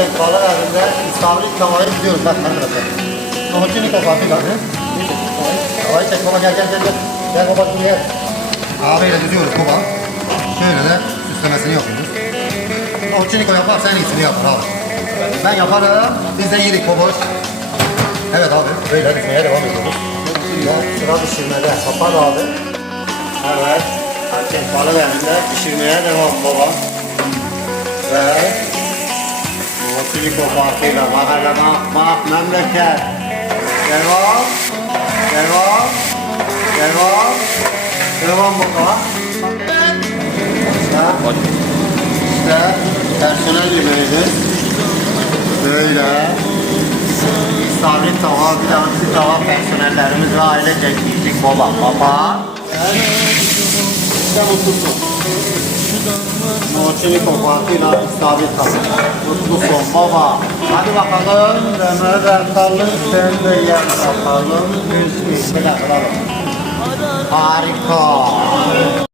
Akçay balık evinde istavrit tavayı gidiyoruz bak arkadaşlar. Nohutçu Niko farkıyla. Tavayı çek baba gel gel gel. Gel, baba dur gel. Ağabeyle düzüyoruz baba. Şöyle de süslemesini yapıyoruz. Nohutçu Niko yaparsa en iyisini yapar abi. Ben yaparım. Biz de yedik baboş. Evet abi. Böyle dizmeye devam ediyoruz. Şimdi sıra pişirmede. Kapat abi. Evet. Erkek balık elinde pişirmeye devam baba. Farkıyla mahalle bak bak memleket. Devam. Devam. Devam. Devam baba. İşte, işte personel yemeğimiz. Böyle. İstavrit tava, bir de hamsi tava personellerimiz ve ailecek yiyecek baba. Baba. İşte mutlusun. Noçini kopartıyla istavrit tava. Mutlusun baba. Hadi bakalım. Deme de kalın. Sen de yer bakalım. Yüz. Bir dakika. Harika.